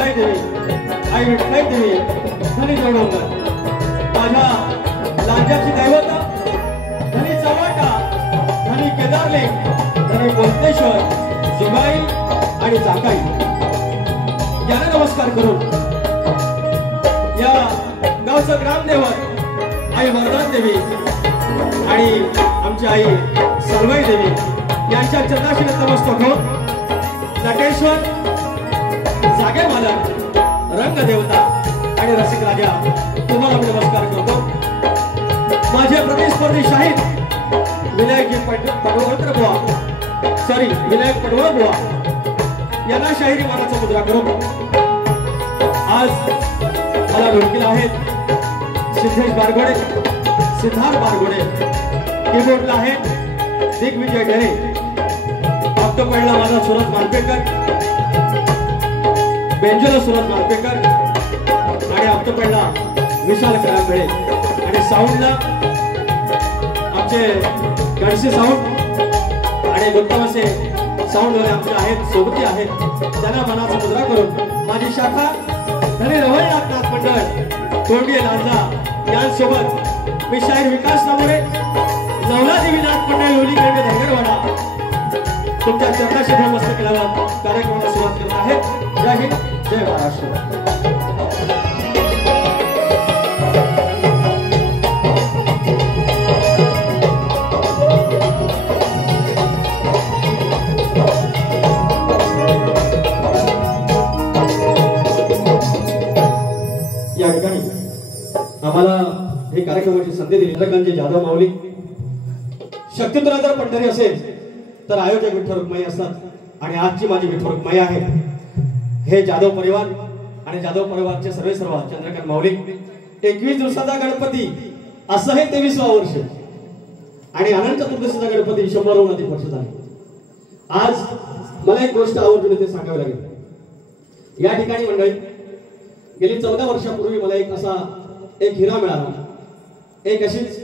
फुलाई देवी आई विठ्ठलाई देवी धनी जोडोंगर माझ्या लांजाची दैवता धनी चव्हाटा धनी केदारले धनी बोलतेश्वर जिबाई आणि जाकाई यांना नमस्कार करून या गावचं ग्रामदेवत आई वरदान देवी आणि आमची आई सर्वाई देवी यांच्या चरणाशी नतमस्तक होऊन नटेश्वर जागे मालक रंगदेवता आणि रसिक राजा तुम्हाला मी नमस्कार करतो। माझे प्रतिस्पर्धी शाहीर विनायक पडवळकर बुवा सॉरी विनायक पडवळ बुवा यांना शाहिरी मानाचा मुद्रा करून आज मला ढोलकीला आहेत सिद्धेश बारगोडे सिद्धार्थ बारगोडे कीबोर्डला आहेत दिग्विजय ढेरे ऑक्टोपॅडला माझा सुरत मालपेकर बेंजोला सुरत मालपेकर आणि ऑक्टोपॅडला विशाल करांबळे आणि साऊंडला आमचे गणसी साऊंड आणि उत्तम असे साऊंडवाले आमचे आहेत सोबती आहेत त्यांना मनाचा मुद्रा करून माझी शाखा धनी रवळनाथ नाथ मंडळ तोंडिये लांजा यांसोबत मी शाहीर विकास नामोरे नवलादेवी नाथ मंडळ लोलीकंड धनगरवाडा तुमच्या चरणाशी नमस्कार केला कार्यक्रमाला सुरुवात करत आहे। जय हिंद जय महाराष्ट्र। या ठिकाणी आम्हाला हे कार्यक्रमाची संधी दिली इंद्रकांतजी जाधव माऊली शक्यतो जर पंढरी असेल तर आयोजक विठ्ठल रुक्माई असतात आणि आजची माझी विठ्ठल रुक्माई आहे हे जाधव परिवार आणि जाधव परिवारचे सर्व चंद्रकांत माऊली 21 दिवसाचा गणपती असं हे 23वा वर्ष आणि अनंत चतुर्दशीचा गणपती 100हून अधिक वर्ष झाले। आज मला एक गोष्ट आवर्जून ते सांगावी लागेल। या ठिकाणी मंडळी गेली 14 वर्षापूर्वी मला एक हिरा मिळाला एक अशीच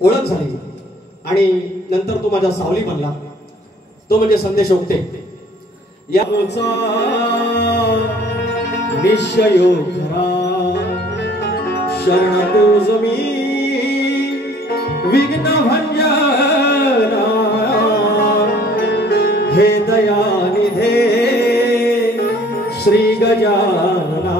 ओळख झाली आणि नंतर तो माझा सावली बनला तो म्हणजे संदेश ओकते याचा निश्चय खरा शरण तुझ मी विघ्न भंजना हे दयानिधे श्री गजानना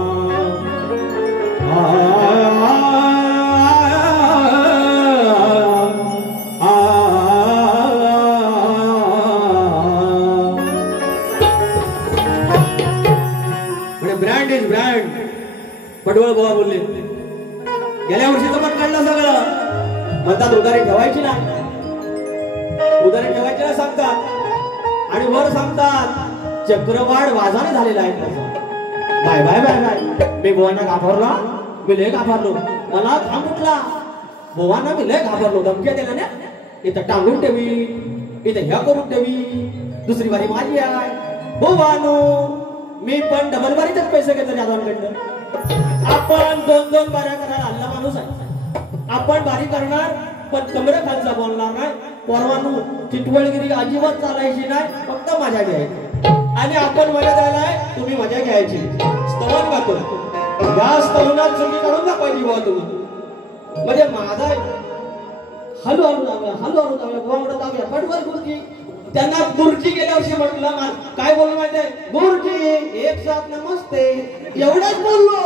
पडवळ बुवा बोलले गेल्या वर्षीचं पण काढलं सगळं म्हणतात उधारी ठेवायची ना उधारी ठेवायची ना सांगतात आणि वर सांगतात चक्रवाढ वाजाने झालेला आहे बाय बाय बाय बाय मी बुवांना घाबरला मी लय घाबरलो मला थांब उठला बुवांना मी लय घाबरलो धमक्या दिल्या ना इथं टांगून ठेवी इथं ह्या करून ठेवी दुसरी बारी माझी आहे बुवानो मी पण डबल बारीचेच पैसे घेतो जाधवांकडनं आपण 2-2 बाऱ्या करणार हल्ला माणूस आहे आपण बारी करणार पण कमरे खालचा बोलणार नाही परवानू चिटवळगिरी अजिबात चालायची नाही फक्त मजा घ्यायची आणि आपण मजा द्यायला तुम्ही मजा घ्यायची स्तवन गातो या स्तवनात तुम्ही काढून दाखवायची बुवा तुम्ही म्हणजे माझा हलू हलू जाऊया गोवांकडे जाऊया पटवर गुरुजी त्यांना गुरुजी गेल्या वर्षी म्हटलं काय बोललो माहितीये गुरुजी एक साथ नमस्ते एवढंच बोललो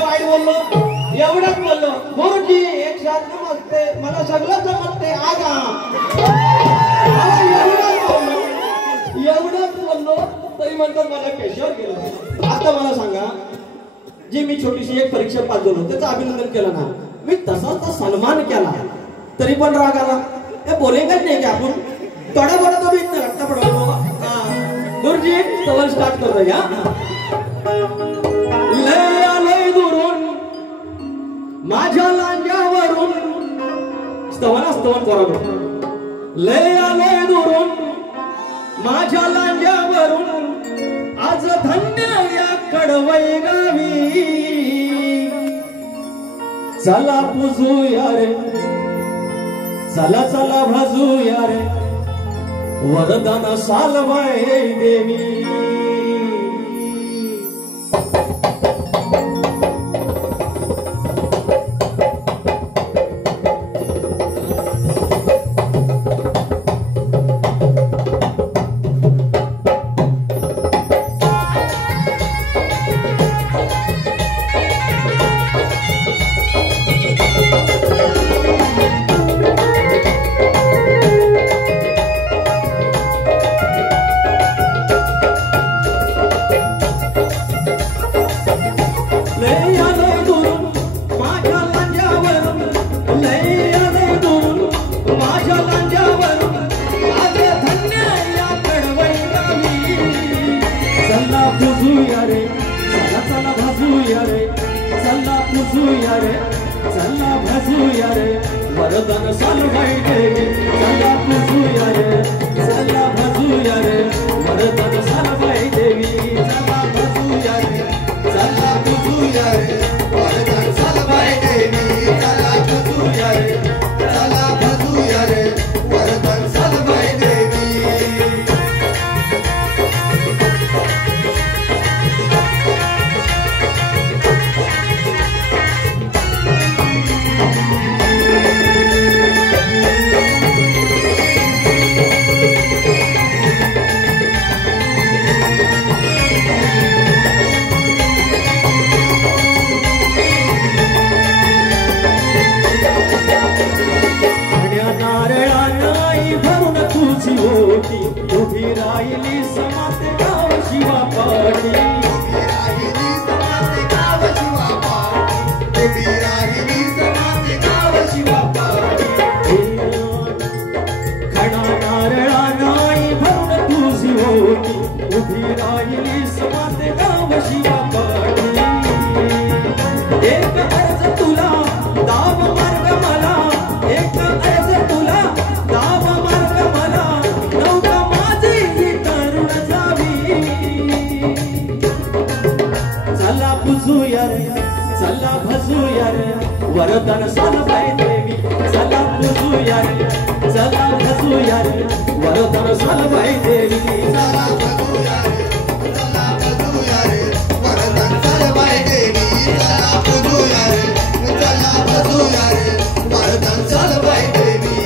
वाईट बोललो एवढंच बोललो गुरुजी एक साथ नमस्ते मला सगळं जमते आगा एवढंच बोललो तरी म्हणतात मला केशवर गेलं। आता मला सांगा जी मी छोटीशी एक परीक्षा पास झालो त्याचं अभिनंदन केलं ना मी तसाच सन्मान केला तरी पण राग आला हे बोलेंगच नाही की आपण थोडा बडा तो इतना रट्टा पडवतो गुरुजी सवाल स्टार्ट करतो या लय आलय दुरून माझ्या लांजावरून स्तवन बरोबर लय आलय दुरून माझ्या लांजावरून आज धन्य या कडवई गावी चला पुजूया रे चला चला भाजूया रे वरदान सालबाई देवी चला भाजूया रे वरदान सालबाई देवी चला भाजूया रे चला भाजूया रे वरदान सालबाई देवी चला भाजूया रे चला भाजूया रे वरदान सालबाई देवी चला भाजूया रे चला भाजूया रे वरदान सालबाई देवी उभी राहिली समात गाव शिवा पाटी उभी राहिली समात गाव शिवा पाटी उभी राहिली समात गाव शिवा पाटी खडा नारळा नाही भरून तुझी होती उभी राहिली समात गाव शिवा पाटी एक अर्ज तुला दाव मार्ग मला एक अर्ज तुला दाव मार्ग मला चला भाजूया रे चला भाजूया रे वरदान सालबाई देवी चला भाजूया रे चला भाजूया रे वरदान सालबाई देवी चला भाजूया रे चला भाजूया रे वरदान सालबाई देवी चला भाजूया रे चला भाजूया रे वरदान सालबाई देवी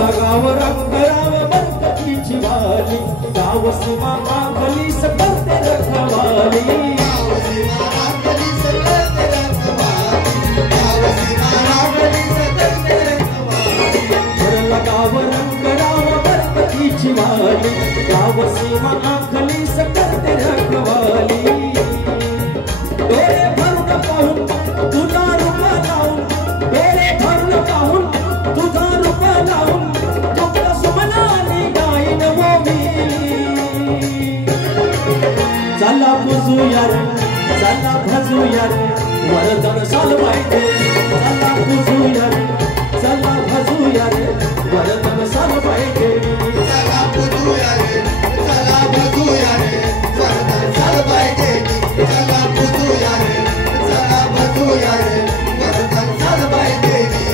लगाव रंगराव बरकतीची वाली गाव सीमा मागली सकते रखवाली गाव सीमा मागली सकते रखवाली गाव सीमा मागली सकते रखवाली लगाव रंगराव बरकतीची वाली गाव सीमा मागली सकते रखवाली डोळे भरून पाहून तुझा रूप लावून डोळे भरून पाहून तुझा रूप लावून चला भाजूया रे चला भाजूया रे वरदान सालबाई देवी चला भाजूया रे चला भाजूया रे वरदान सालबाई देवी चला भाजूया रे चला भाजूया रे वरदान सालबाई देवी चला भाजूया रे चला भाजूया रे वरदान सालबाई देवी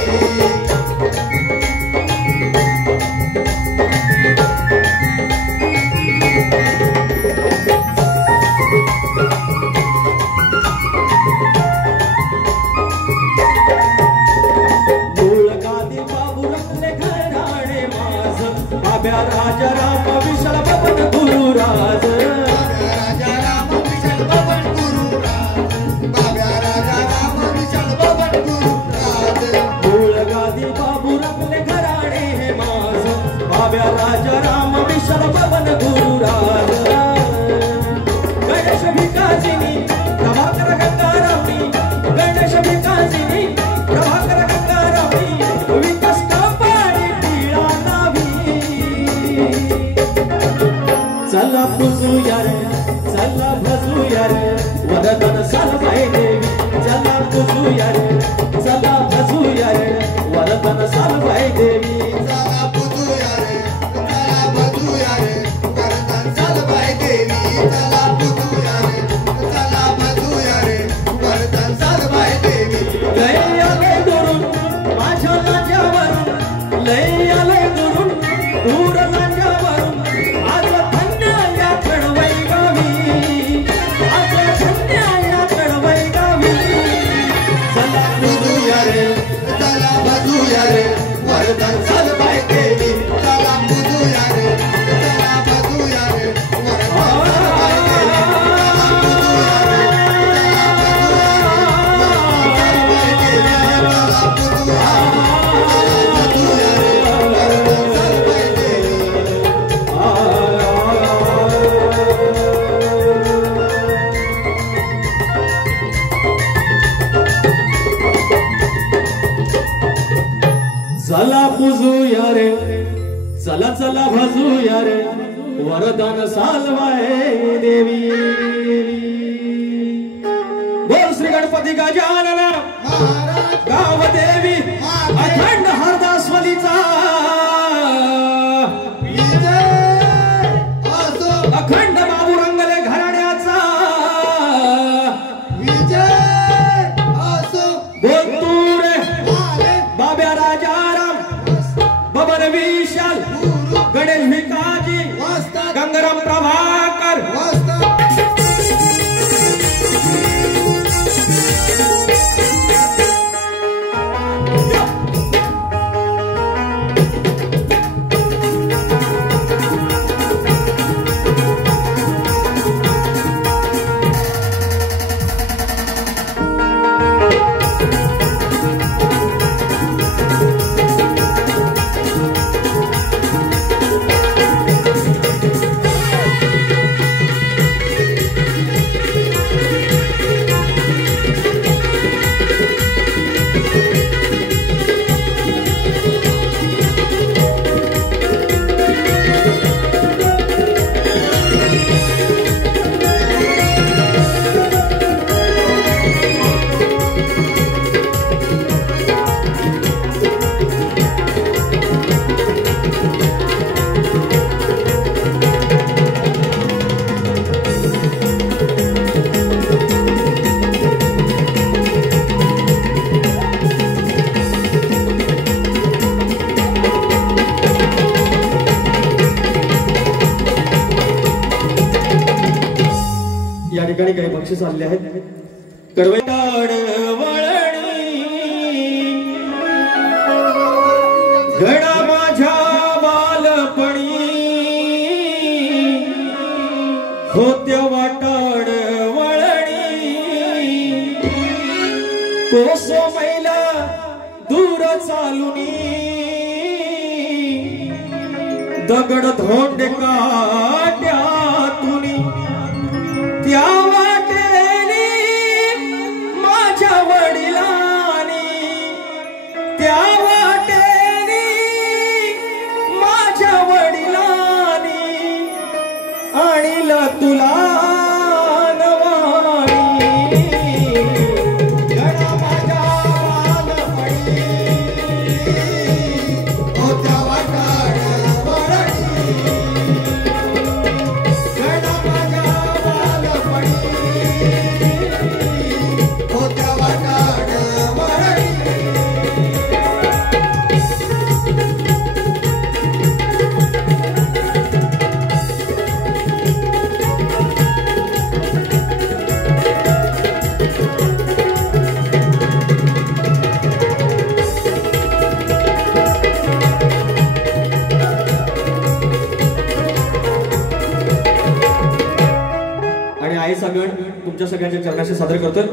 राजा राम विशाल बबन गुरुराज राजा राम विशाल बबन गुरुराज बाब्या राजा राम विशाल बबन गुरुराज मूळ गादी बाबू रमले घराणे हे माझ बाब्या राजा राम विशाल बबन गुरुराज गणेश भिकाजीनी प्रभाकर गंगारामी गणेश भिकाजीनी प्रभाकर गंगारामी विकास कापाडी पीळा नावी चला भाजूया रे चला भाजूया रे वरदान सालबाई देवी चला भाजूया रे चला भाजूया रे वरदान सालबाई देवी चला चला भजूया रे वरदान सालवाय देवी बोल श्री गणपती गजानन गाव देवी अखंड हरदासवलीचा अखंड बाबू रंगले घराण्याचा बोलतूर बाब्या राजाराम बबन विशाल गणेश भिकाजी गंगाराम प्रभाकर काही बक्षीस आले आहेत कडवळणी घडा माझ्या बालपणी होत्या वाटाड वळणी कोसो मैला दूर चालुनी दगड धोंड काट्यातुनी त्या तुला नवानी गणा माझ्या बालपणी होत्या वाटाड वळणी गणा माझ्या बालपणी होत्या वाटाड वळणी सगळं तुमच्या सगळ्यांच्या चरणाशी सादर करतोय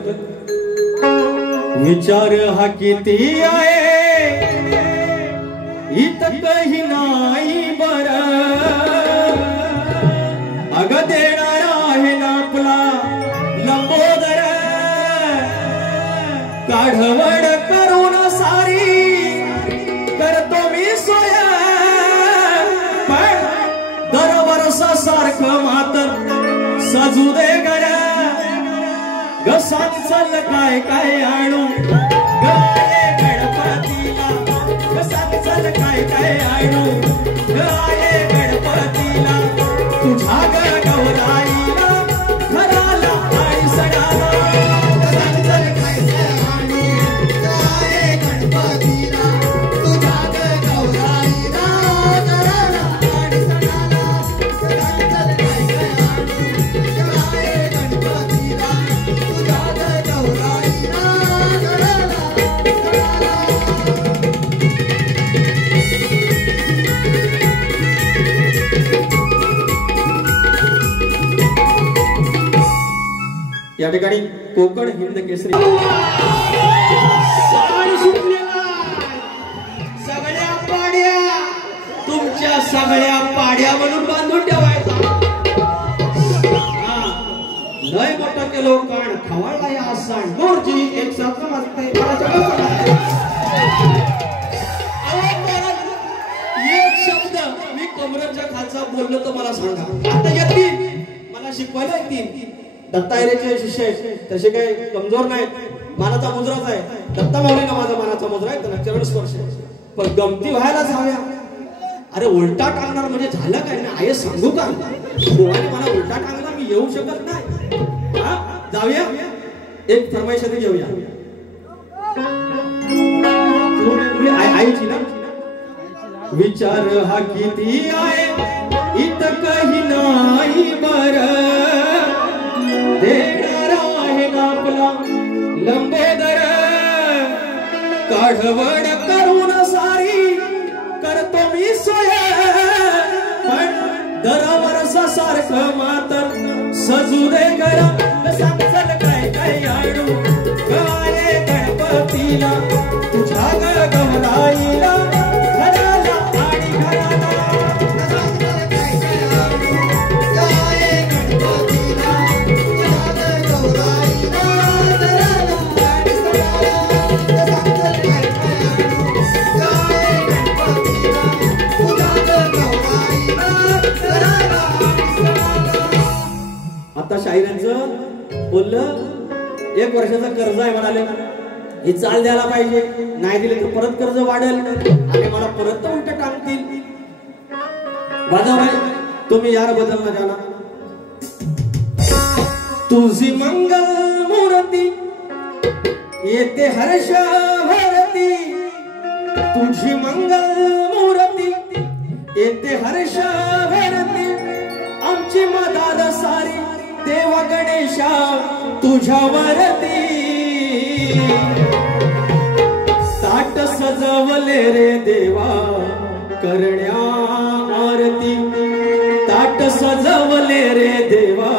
विचार हा किती आहे इतकही नाही बर अग देणार आहे ना आपला लंबोदर काढवड करून सारी करतो मी सोय पण दरवर्षा सारखं मात्र सजू दे गड्या गसांचल काय काय आणू गाये गणपतीला गसांचल काय काय आणू गाये गणपतीला तुझ्या गवराईला घराला आणि सणाला गसांचल काय काय आणू गाये गणपतीला तुझ्या गवराईला घराला आणि सणाला गसांचल काय काय या ठिकाणी कोकण हिंद केसरी सगळ्या पाड्या तुमच्या सगळ्या पाड्या म्हणून बांधून ठेवायचा लय मोठं केलो कान खवळला या सण गोरजी एक साथ नमस्ते एक शब्द कमरेच्या खालचा बोललो तर मला सांगा. आता येतील मला शिकवायला येतील. दत्तायरेचे शिष्य आहेत तसे काही कमजोर नाहीत. मानाचा मुद्राच आहे. दत्ता माऊलीला माझा मानाचा मुद्रा आहे. त्यांना चरण स्पर्श आहे. पण गमती व्हायला जाऊया. अरे उलटा टांगणार म्हणजे झालं काय ना आय सांगू का गोवाने मला उलटा टांगला मी येऊ शकत नाही. जाऊया एक फरमाईश घेऊया. आईची ना विचार हा किती आहे इतकही नाही बर देणार आहे ना आपला लंबोदर काढवड करून सारी करतो मी सोय पण दरवर्षा सारखं मातर सजू दे घरा सांगल काय काय आणू गाये गणपतीला तुझ्या गवराईला घराला आणि घराला सांगल काय काय आणू गाये गणपतीला तुझ्या गवराईला घराला आणि घराला सांगल काय काय आणू गाये गणपतीला तुझ्या गवराईला घराला आणि घराला. आता शाहिरांचं बोललं 1 वर्षाचं कर्ज आहे म्हणाले हे चाल द्यायला पाहिजे. नाही दिले तर परत कर्ज वाढेल आणि मला परत उलट टाकतील. बाजाबाई तुम्ही यार बदल ना जाना. तुझी मंगल मूर्ती येते हर्ष भरती तुझी मंगल मूर्ती येते हर्ष भरती आमची मदत सारी देव गणेशा तुझ्यावरती ताट सजवले रे देवा करण्या आरती ताट सजवले रे देवा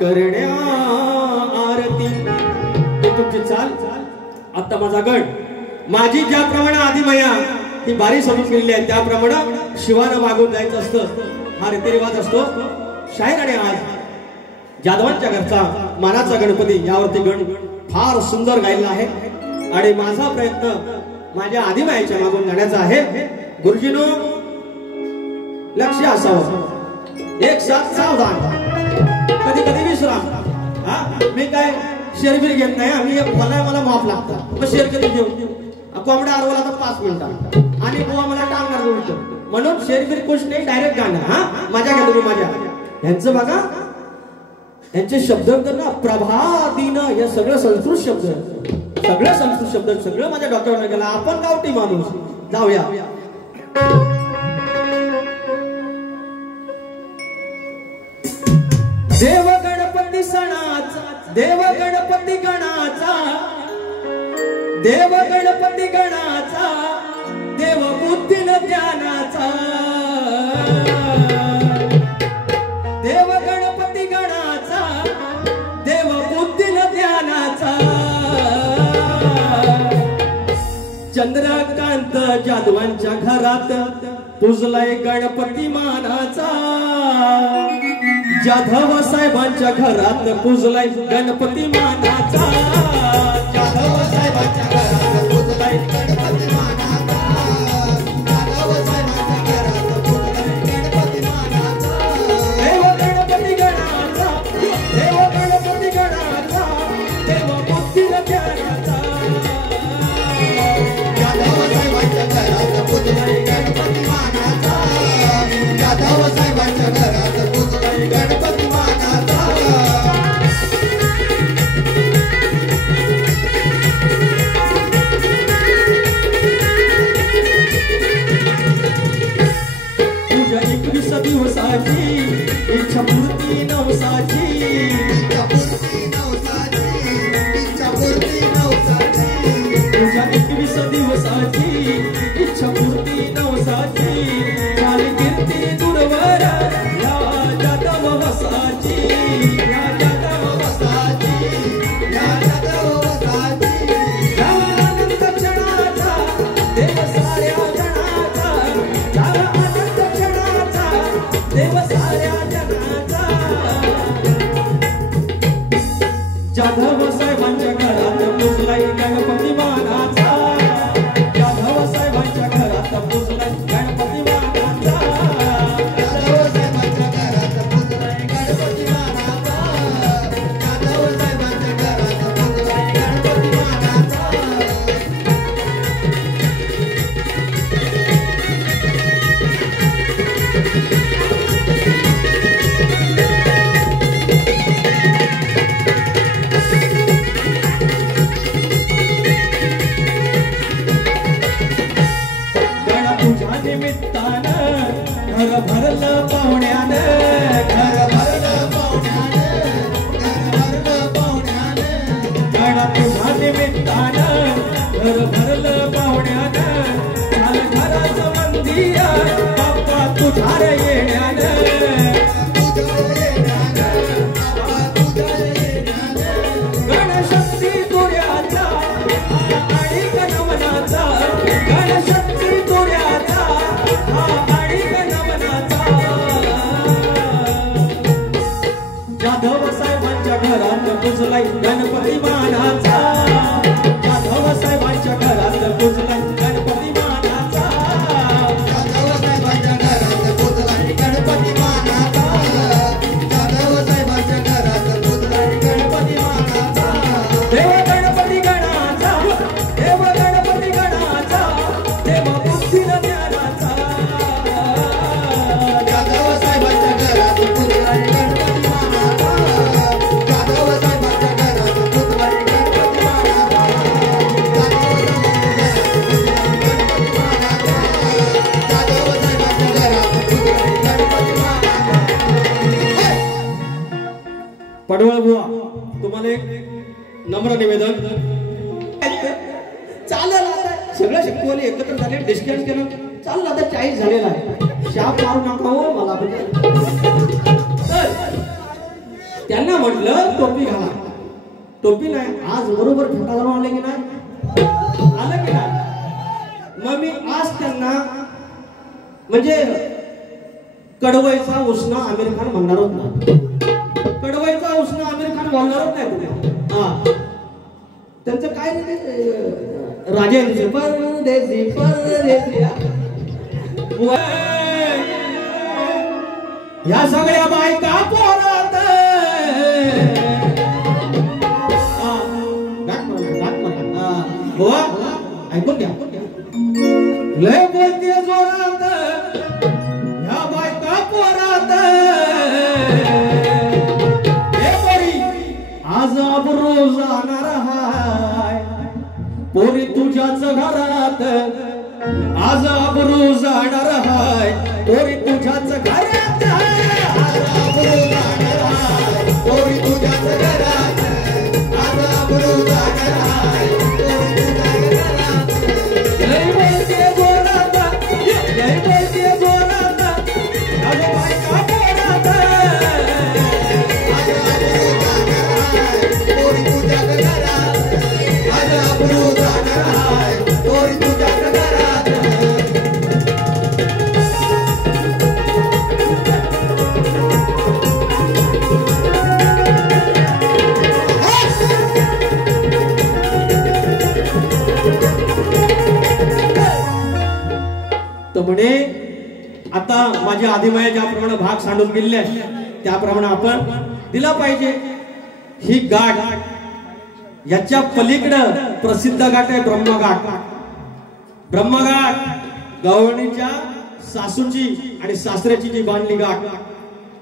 करण्या आरती. हे तुमची चाल. आता माझा गण माझी ज्याप्रमाणे आदिमया ही बारी समजून गेलेली आहे त्याप्रमाणे शिवानं मागून जायचं असतं. हा रीतिरिवाज असतो. शाहीराने आज जाधवांच्या घरचा मानाचा गणपती यावरती गण फार सुंदर गायला आहे आणि माझा प्रयत्न माझ्या आदिमायाच्या मागून जाण्याचा आहे. गुरुजीनो लक्ष असावं एक साथ सावधान कधी कधी विश्राम. मी काय शेरबीर घेत नाही. आम्ही मला माफ लागतं मग शेर कधी घेऊ कोंबडा अरवला तर 5 मिनिटात आणि बुवा मला टांगणार उलट म्हणून शेरबीर खुश नाही डायरेक्ट गाणं. माझ्या घ्या तुम्ही माझ्या ह्यांचं बघा यांचे शब्द ना प्रभादीन हे सगळं संस्कृत शब्द सगळं संस्कृत शब्द सगळं माझ्या डोक्यावर गेला. आपण गावठी माणूस जाऊया. देव गणपती सणाचा देव गणपती गणाचा देव गणपती गणाचा देव बुद्धीन ध्यानाचा देव गणपती गणाचा देव बुद्धीन ध्यानाचा चंद्रकांत जाधवांच्या घरात पुजलाय गणपती मानाचा जाधव साहेबांच्या घरात पुजलाय गणपती मानाचा जाधव साहेबांच्या घरात पुजलाय गणपती मानाचा जाधव साहेबांच्या घरात पुजलाय गणपती मानाचा देव गणपती गणाचा देव गणपती गणाचा देव बुद्धीला ध्यानाचा जाधव साहेबांच्या घरात पुजलाय गणपती मानाचा जाधव साहेबांच्या घरात पुजलाय गणपती मानाचा. तुझ्या 21 दिवसाची इच्छा पूर्ती नवसाची इच्छा पूर्ती नवसाची इच्छा पूर्ती नवसाची तुझ्या 21 दिवसाची इच्छा पूर्ती नवसाची झाली कीर्ती दूरवर या जाधव वसाची या जाधव वसाची या जाधव वसाची झाला आनंद क्षणाचा देव साऱ्या जनाचा झाला आनंद क्षणाचा देव साऱ्या जनाचा जाधव साहेबांच्या घरात पुजलाय गणपती मानाचा जाधव साहेबांच्या घरात पुजलाय गणपती मानाचा घर भरलं पाहुण्यानं, घर भरलं पाहुण्यानं, घर भरलं पाहुण्यानं, गाडा तुझ्या निमित्तानं, घर भरलं पाहुण्यानं, झालं घराचं मंदिर बाप्पा तुझ्या रे येण्यानं, गणशक्ती तुऱ्याचा आणि गणवनाचा, गणशक्ती तुऱ्याचा आणि गणवनाचा, जाधव साहेबांच्या घरात पुजलाय गणपती मानाचा, जाधव साहेबांच्या घरात पुजलाय गणपती मानाचा, जाधव साहेबांच्या घरात पुजलाय गणपती मानाचा, जाधव साहेबांच्या घरात पुजलाय गणपती मानाचा, देव गणपती गणाचा, देव गणपती गणाचा, देव बुद्धीन ज्ञानाचा, जाधव साहेबांच्या घरात पुजलाय गणपती मानाचा, जाधव साहेबांच्या घरात पुजलाय गणपती मानाचा, जाधव साहेबांच्या घरात पुजलाय गणपती मानाचा. पडवळ बुवा, तुम्हाला एक नम्र निवेदन. चालेल आता सगळं शिकवले एकत्र झाले, डिस्कस केलं, चाललं आता 40 झालेला आहे, शाप मारू नका हो मला. तर त्यांना म्हटलं टोपी घाला, टोपी नाही, आज बरोबर फेटा घालून आले की नाही, आलं की नाही. मग मी आज त्यांना म्हणजे कडवईचा उष्ण आमिर खान म्हणणार होत ना, कडवईचा उष्ण आमिर खान बोलणार होत नाही तुम्ही. हा त्यांचं काय राजेंद्र परदेसी परदेसी, या सगळ्या बायका पोरात बुवा ऐकून घ्या, लय बोलते जोरात ह्या बायका पोरात, हे पोरी आज अब्रू जाणार हाय, पोरी तुझ्याच घरात आज अब्रू जाणार हाय, पोरी तुझ्याच घरात, आज अब्रू जाणार हाय, पोरी तुझ्याच घरात, आज अब्रू जाणार हाय, पोरी तुझ्याच घरात. लय बोलते जोरात, लय बोलते जोरात, अगं बायका पोरात, आज अब्रू जाणार हाय, पोरी तुझ्याच घरात, आज अब्रू जाणार हाय, पोरी तुझ्याच घरात. तर म्हणे आता माझ्या आदिमाया ज्याप्रमाणे भाग सांडून गेले त्याप्रमाणे आपण दिला पाहिजे. ही गाठ याच्या पलीकडं प्रसिद्ध गाठ आहे ब्रह्मगाठ. ब्रह्मगाठ गवळणीच्या सासूची आणि सासऱ्याची जी बांधली गाठ,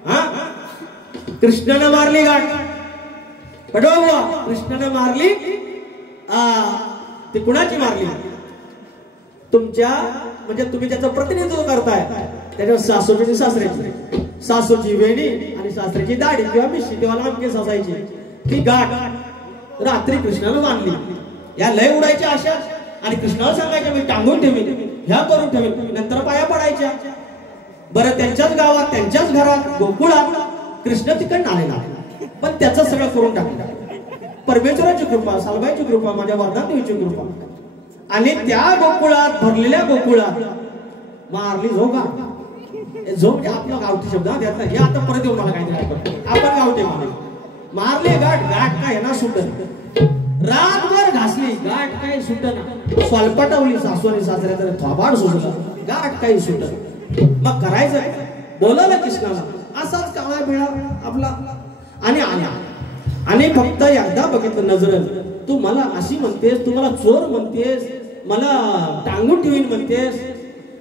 हा कृष्णानं मारली गाठ, पटवा कृष्णानं मारली. ती कुणाची मारली? तुमच्या म्हणजे तुम्ही त्याचं प्रतिनिधित्व करताय त्याच्या सासूची आणि सासऱ्याची. सासूची वेणी आणि सासऱ्याची दाढी किंवा मिशी किंवा लांब केस असायची. ती गाठ रात्री कृष्णानं बांधली. या लय उडायच्या अशा आणि कृष्णाला सांगायच्या मी टांगून ठेवीन, ह्या करून ठेवीन, नंतर पाया पडायच्या. बरं त्यांच्याच गावात त्यांच्याच घरात गोकुळात कृष्ण तिकडे आलेला, पण त्याचं सगळं करून टाकलं. परमेश्वराची कृपा, सालबाईची कृपा, माझ्या वर्धादेवीची कृपा आणि त्या गोकुळात भरलेल्या गोकुळात मारली झोका. झोक म्हणजे आपला गावठी शब्द त्यातला हे आता परत येऊन मला काहीतरी आपण गावठी मारले गाठ. गाठ काय ना सुटत, रातभर घासली गाठ काही सुटत, स्वल्पटवली सासू आणि सासऱ्याचं थोबाड सुटलं, गाठ काही सुटत. मग करायचं बोलायला कृष्णाला असाच काळा बिळा आपला आणि आला आणि फक्त एकदा बघितलं नजरन, तू मला अशी म्हणतेस, तू मला चोर म्हणतेस, मला टांगून ठेवीन म्हणतेस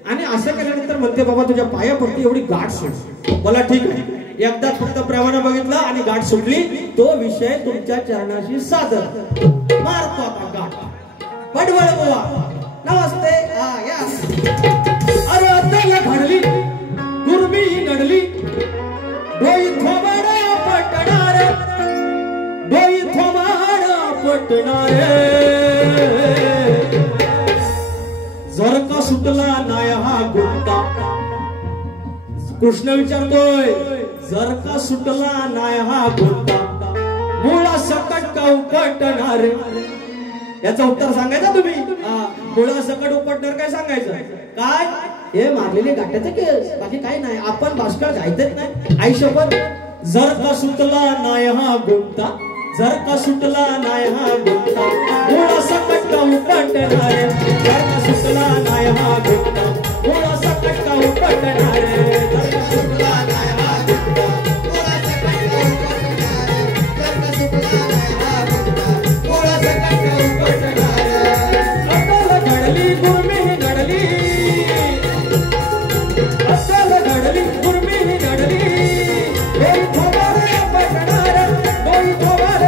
आणि असं केल्यानंतर म्हणते बाबा तुझ्या पाया पडते एवढी गाठ सोड. बोला ठीक आहे, एकदा फक्त प्रेमानं बघितलं आणि गाठ सुटली. तो विषय तुमच्या चरणाशी सादर मारतो आता गाठ. पडवळ बुवा नमस्ते. अरे अद्दल घडली कृष्ण विचारतोय जर का सुटला नाही हा गोंडा मुळा सकट का उपटणार याचं उत्तर सांगायचं तुम्ही मुळा सकट उपटणार काय सांगायचं काय हे मारलेले गाठ्याचे केस बाकी काय नाही आपण भाषा जायचंच नाही आयुष्यभर जर का सुटला नाही हा गोंडा जर का सुटला नाही हा गोंडा मुळा सकट का उपटणार जर का सुटला नाही हा गोंडा मुळा सकट का उपटणार जर का सुटला नाही हा गोंडा मुळा सकट का उपटणार जर का सुटला नाही हा गोंडा मुळा सकट का उपटणार अक्कल घडली गुरमी घडली अक्कल घडली गुरमी घडली कोई खबर पटणार कोई खबर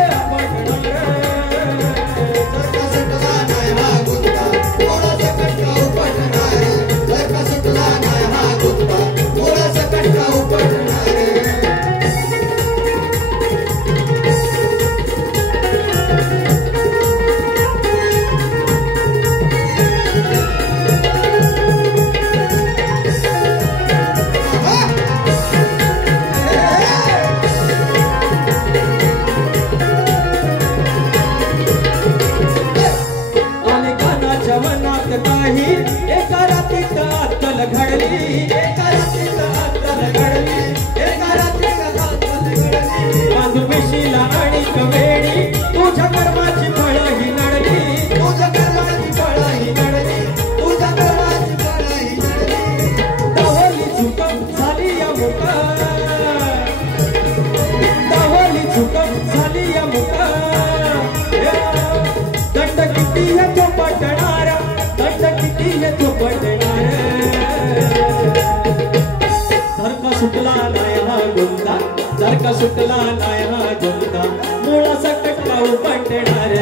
सुटला नाही हा गोंडा जर का सुटला नाही हा गोंडा मुळा सकट का उपटणार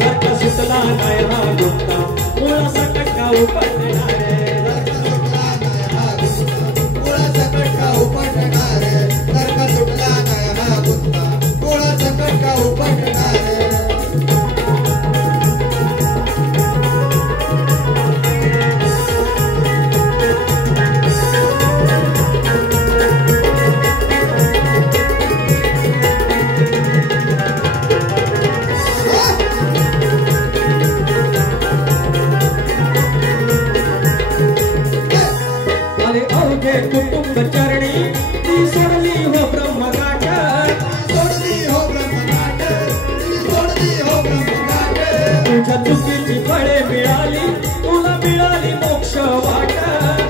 जर का सुटला नाही हा गोंडा मुळा सकट का उपटणार मुळा सकट का उपटणार जर का सुटला नाही हा गोंडा मुळा सकट का उपटणार कुटुंब चरणी ती सोडली हो ब्रह्मगाठ सोडली हो ब्रह्मगाठ सोडली हो ब्रह्मगाठ तुझ्या चुकीची फळे मिळाली तुला मिळाली मोक्ष वाट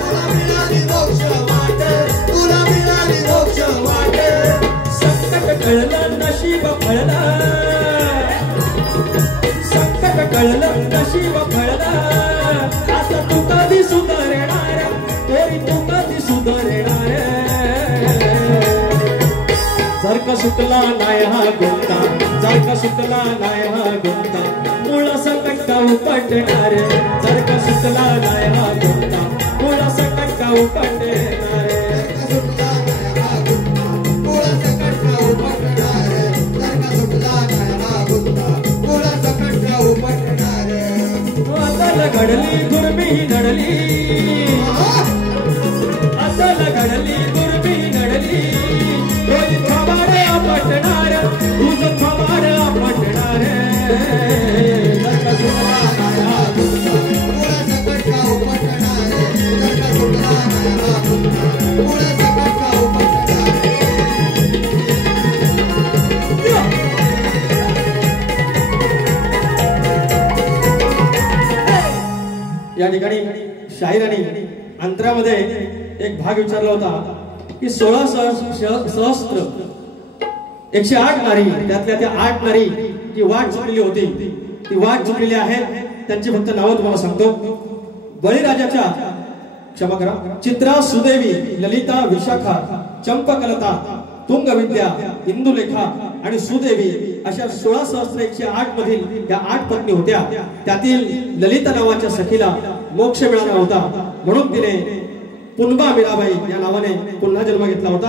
तुला मिळाली मोक्ष वाट तुला मिळाली मोक्ष वाट संकट कळलं नशीब फळलं संकट कळलं नशीब फळलं आता तू कधी सुधारणार तरी तू कधी सुधारणार जर का सुटला नाही हा गोंडा जर का सुटला नाही हा गोंडा मुळा सकट का उपटणार जर का सुटला नाही हा गोंडा मुळा सकट का उपटणार सुटला नाही हा गोंडा मुळा सकट का उपटणार जर का सुटला नाही हा गोंडा मुळा सकट का उपटणार अकल घडली दुर्मी घडली अकल घडली दुर्मी घडली रोज खबर आपटणार तुझ खबर आपटणार जर का सुटला नाही हा गोंडा मुळा सकट का उपटणार जर का सुटला नाही हा गोंडा मुळा सकट का उपटणार या ठिकाणी शाहिराने अंतरामध्ये एक भाग विचारला होता की 16 सहस्त्र 108 नारी त्यातल्या त्या 8 नारी जी वाट चुकलेली होती ती वाट चुकलेली आहे त्यांची फक्त नावं तुम्हाला सांगतो बळीराजाच्या क्षमा करा चित्रा सुदेवी ललिता विशाखा चंपकलता तुंगविद्या इंदुलेखा आणि सुदेवी अशा 16 सहस्त्र 108 मधील या 8 पत्नी होत्या त्यातील ललिता नावाच्या सखीला मोक्ष मिळाला होता म्हणून तिने पुनबा मीराबाई या नावाने पुन्हा जन्म घेतला होता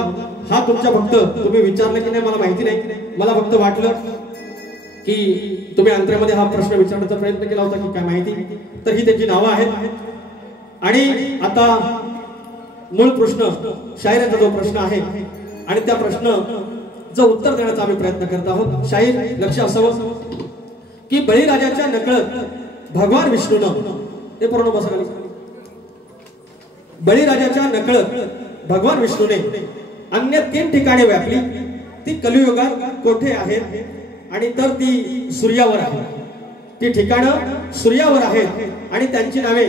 हा तुमच्या फक्त तुम्ही विचारलं की नाही मला माहिती नाही मला फक्त वाटलं की तुम्ही अंतरामध्ये हा प्रश्न विचारण्याचा प्रयत्न केला होता की काय माहिती तर ही त्यांची नावं आहेत आणि आता मूळ प्रश्न शाहिराचा जो प्रश्न आहे आणि त्या प्रश्नाचं उत्तर देण्याचा आम्ही प्रयत्न करत आहोत. शाहीर लक्ष असावं की बळीराजाच्या नकळत भगवान विष्णूनं ते पूर्ण बसा. बळीराजाच्या नकळत भगवान विष्णूने अन्य 3 ठिकाणे व्यापली. ती कलियुगात कोठे आहेत आणि तर ती सूर्यावर आहे. ती ठिकाणं सूर्यावर आहेत आणि त्यांची नावे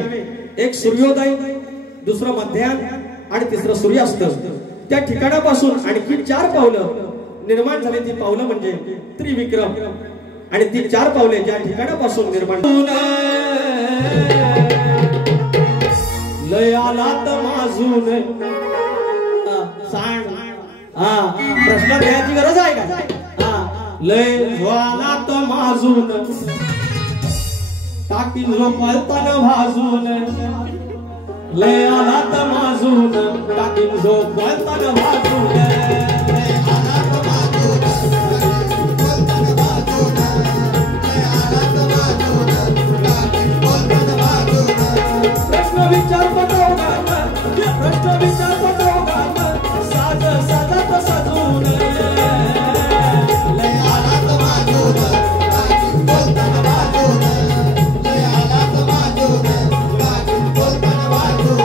एक सूर्योदय, दुसरं मध्याह्न आणि तिसरं सूर्यास्त. त्या ठिकाणापासून आणखी 4 पावलं निर्माण झाली. ती पावलं म्हणजे त्रिविक्रम आणि ती 4 पावले ज्या ठिकाणापासून निर्माण लय आलात माजून सांग. प्रश्न द्यायची गरज आहे का? लय ज्वालात माजून टाकी झोपताना भाजून. लय आलात माजून टाकी झोपताना भाजून. विचार पटवगा प्रश्न विचार पटवगा साज साजात सजून. लय आलात माजून बोलताना भाजून. लय आलात माजून बोलताना भाजून.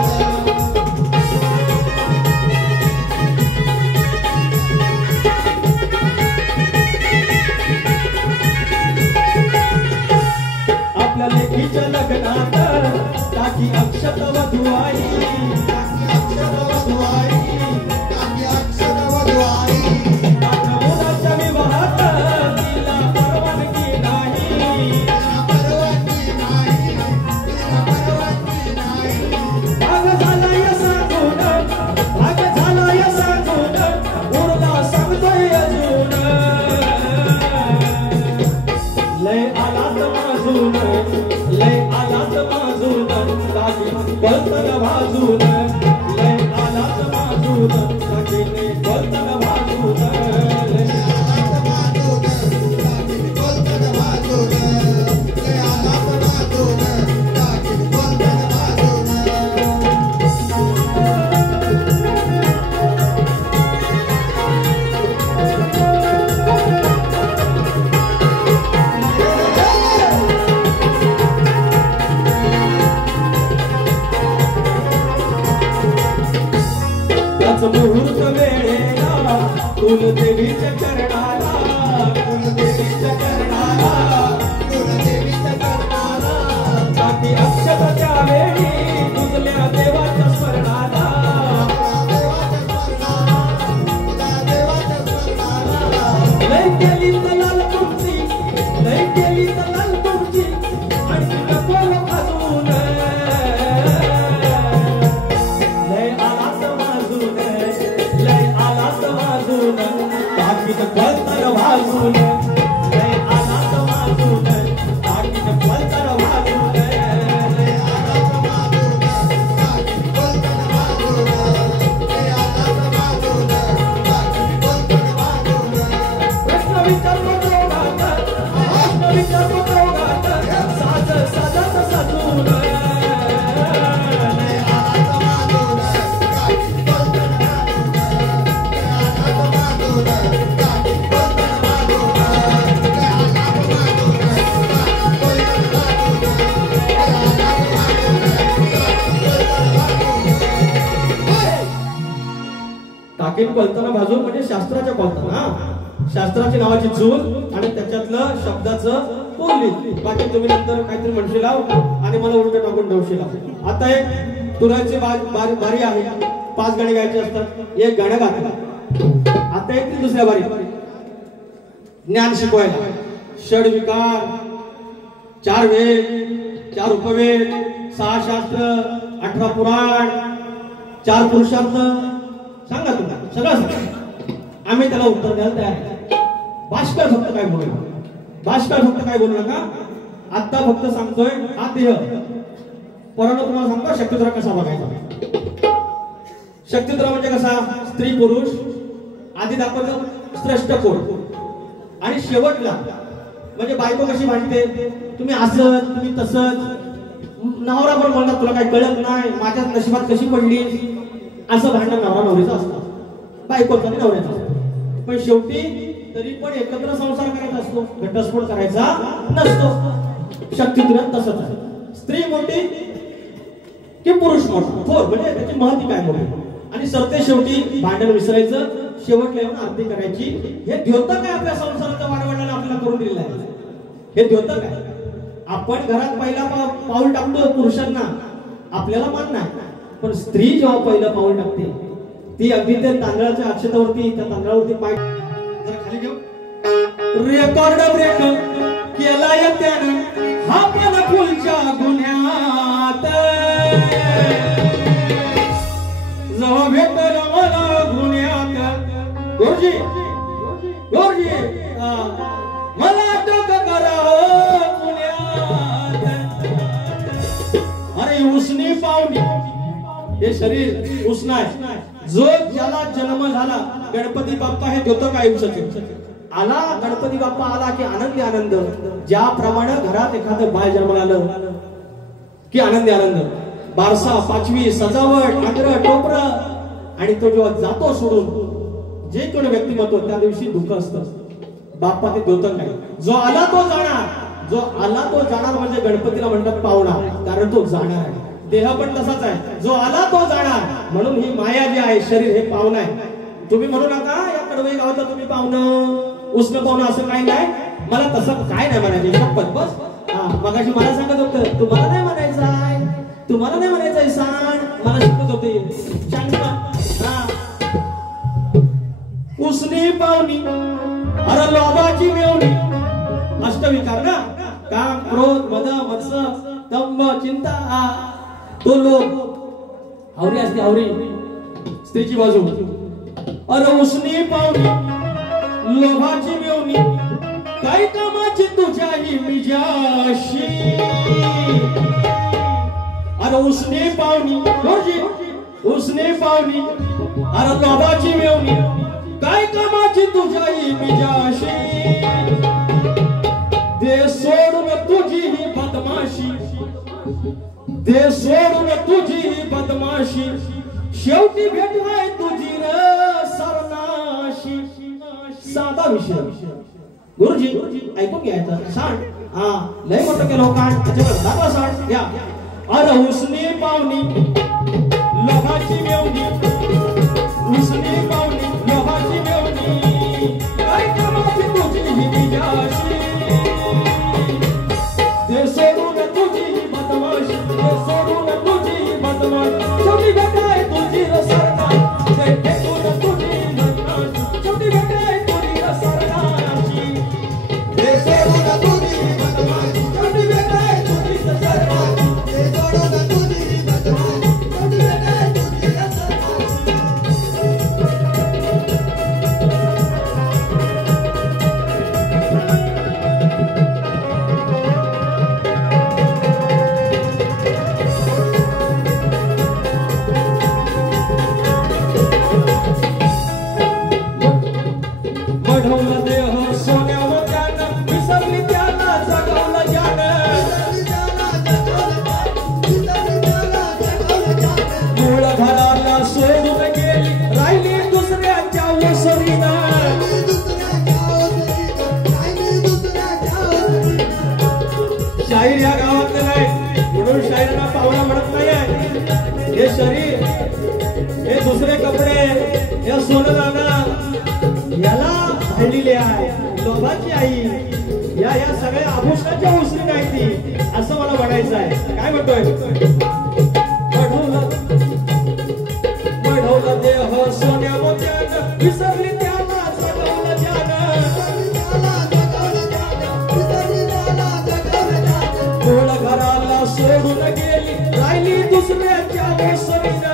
आपल्या लेखीच्या लग्नात टाकी अक्षत वधुआई. टाकी अक्षत वधुआई. टाकी अक्षत वधुआई. मुलाच्या विवाहात तिला परवानगी नाही. तिला परवानगी नाही. तिला परवानगी नाही. भाग झालाय सांगून. भाग झालाय सांगून. उरला सांगतोय अजून. लय आलात माजून. लय आलात माजून बोलताना भाजून. लय आलात माजून टाकीने बोलताना भाजून. लय आलात माजून टाकीने बोलताना भाजून. लय आलात माजून टाकीने बोलताना भाजून. मुहूर्त वेळेला कुलदेवीच्या चरणाला. कुलदेवीच्या चरणाला. कुलदेवीच्या चरणाला. टाकी अक्षत त्यावेळी तुझल्या देवाच्या स्मरणाला. देवाच्या स्मरणाला. लय केली लाल तुमची. लय केली लाल तुमची आणि नको अजून. लय आलात माजून. लय आलात माजून टाकीत बोलताना भाजून. लय आलात माजून टाकीत बोलताना भाजून. लय आलात माजून टाकीत बोलताना भाजून. लय आलात माजून टाकीत बोलताना भाजून. प्रश्न विचार पटवगा. प्रश्न विचार पटवगा साज साजात सजून. लय आलात माजून टाकीत बोलताना टाकीत बोलताना भाजून म्हणजे शास्त्राच्या बोलताना. शास्त्राची नावाची चूल आणि त्याच्यातलं शब्दाचं बोलली. बाकी तुम्ही नंतर काहीतरी म्हणशील आणि मला उलट टाकून ठेवशील. आता एक तुराची बारी आहे. 5 गाणी गायची असतात. एक गाणं गातात. आता एक दुसऱ्या बारी ज्ञान शिकवायला. षडविकार, 4 वेद, 4 उपवेद, 6 शास्त्र, 18 पुराण, 4 पुरुषार्थ सांगा तुला सगळं सांगा. आम्ही त्याला उत्तर द्यायला तयार आहे. भाष्कर फक्त काय बोलू नका. भाष्कर फक्त काय बोलू नका. आता फक्त सांगतोय हा देह. परंतु तुम्हाला सांगतो शक्तिद्रा कसा बघायचा. शक्तिद्रा म्हणजे कसा स्त्री पुरुष आधी दाखवतो श्रेष्ठ कोण आणि शेवटला म्हणजे बायको कशी भांडते. तुम्ही असं तुम्ही तसंच. नवरा पण म्हणतात तुला काही कळत नाही. माझ्या नशिबात कशी पडली. असं भांडण नवरा नवरीचं असतं, बायकोचा आणि नवऱ्याचा असतं. पण शेवटी तरी पण एकत्र संसार करायचा असतो, घटस्फोट करायचा नसतो. शक्तित्रयात तसंच आहे. स्त्री मोठी की पुरुष मोठा, थोर म्हणजे त्याची महती काय मोठी, आणि सरते शेवटी भांडण विसरायचं, शेवटला येऊन आरती करायची. हे द्योतक काय आपल्या संसाराचं वाडवडिलांनी आपल्याला करून दिलेलं आहे. हे द्योतक आहे. आपण घरात पहिला पाऊल टाकतो पुरुषांना, आपल्याला मान नाही, पण स्त्री जेव्हा पहिलं पाऊल टाकते ती अगदी त्या तांदळाच्या अक्षतावरती, त्या तांदळावरती पाय जरा खाली घेऊ. रेकॉर्ड ब्रेक केलाय त्यानं हा पण फुलच्या गुन्ह्यात, जेव्हा भेटल मला गुन्ह्यात, गोरजी गोरजी मला अटक करा पुण्यात. अरे उसनी पावनी, हे शरीर उष्ण आहे. जो ज्याला जन्म झाला, गणपती बाप्पा हे द्योतक आयुष्याचे आला. गणपती बाप्पा आला की आनंदी आनंद. ज्याप्रमाणे घरात एखादं बाळ जन्माला आलं की आनंदी आनंद, बारसा, पाचवी, सजावट, आग्रह, टोपर, आणि तो जेव्हा जातो सोडून, जे कोणी व्यक्तिमत्व त्या दिवशी दुःख असतं. बाप्पा ते द्योतक आहे. जो आला तो जाणार, जो आला तो जाणार म्हणजे गणपतीला म्हणतात पाहुणा, कारण तो जाणार आहे. देह पण तसाच आहे, जो आला तो जाणार. म्हणून ही माया जी आहे, शरीर हे पाहुणा आहे. तुम्ही म्हणू नका या कडवई गावाचा तुम्ही पाहुणं, उष्ण पाहुणं, असं काही नाही. मला तसं काय नाही म्हणायचं, शपथ बस. मगाशी मला सांगत होतं तुम्हाला नाही म्हणायचं आहे, तुम्हाला नाही म्हणायचं आहे, सांग मला शिकत होते. उसनी पाहुणी, अरे लोभाची मेवणी, अष्टविकार ना, काम, क्रोध, मद, मत्सर, दंभ, चिंता, तो लोभ, आवरी असते आवरी, स्त्रीची बाजू. अरे उसनी पाहुणी, लोभाची मेवणी, काय कामाची तुझ्याही मिजाशी. अरे उसनी पाहुणी, उसनी पाहुणी, अरे लोभाची मेवणी, काय कामाची तुझ्याही मिजाशी. दे सोडून तुझी ही बदमाशी, दे सोडून तुझी ही बदमाशी, शेवटी भेट आहे तुझी र सरनाशी. साधा विषय गुरुजी ऐकून घ्यायचा. सांड लय मोठं केलं कान, त्याच्यावर दाखवा सांड घ्या. अरे उसनी पाहुणी, लोभाची मेवणी, उसनी पाहुणी, लोभाची मेवणी, काय कामाची तुझी ही मिजाशी. दे सोडून तुझी ही बदमाशी, दे सोडून तुझी ही बदमाशी, शेवटी भेट आहे तुझी र सरनाशी. दे फेकून तुझी ही बदमाशी, शेवटी भेट आहे तुझी र सरनाशी. दे सोडून तुझी ही बदमाशी, शेवटी भेट आहे तुझी र सरनाशी. दे सोडून तुझी ही बदमाशी, शेवटी भेट आहे तुझी र वाढवला देह सोन्यावर त्यानं, विसरली त्यानं जगवलं ज्यानं. मूळ घराला सोडून गेली, राहिली दुसऱ्याच्या उसरीनं. शाहीर या गावातलं नाही म्हणून शाहिरांना पाहुणा म्हणत नाही. हे शरीर, हे दुसरे कपडे, हे सोनं नाणं, याला हल्लीले आहे. लोभाची आई, या सगळ्या आभूषणाच्या उसरी नाही ती, असं मला म्हणायचं आहे. काय म्हणतोय? वाढवला देह सोन्या मोत्यानं, विसरली त्याला जगवलं ज्यानं. मूळ घराला सोडून गेली, राहिली दुसऱ्याच्या उसरीनं.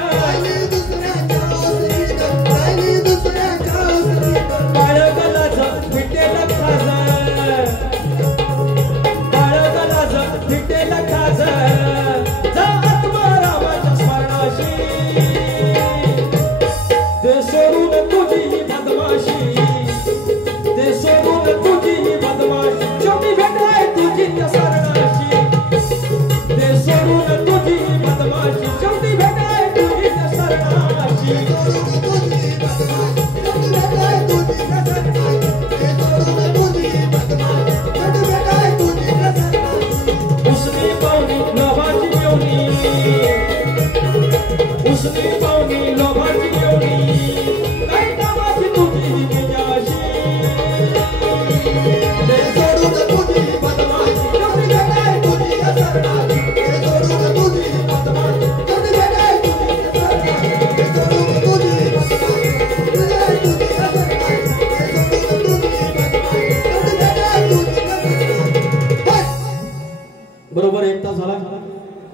शेवटी भेटाय तुझी सरनाशी.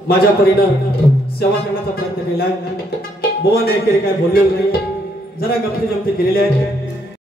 माझ्या परीनं सेवा करण्याचा प्रयत्न केला. बोवाने एकेरी काय बोललेलं नाही, जरा गमती जमती केलेली आहे.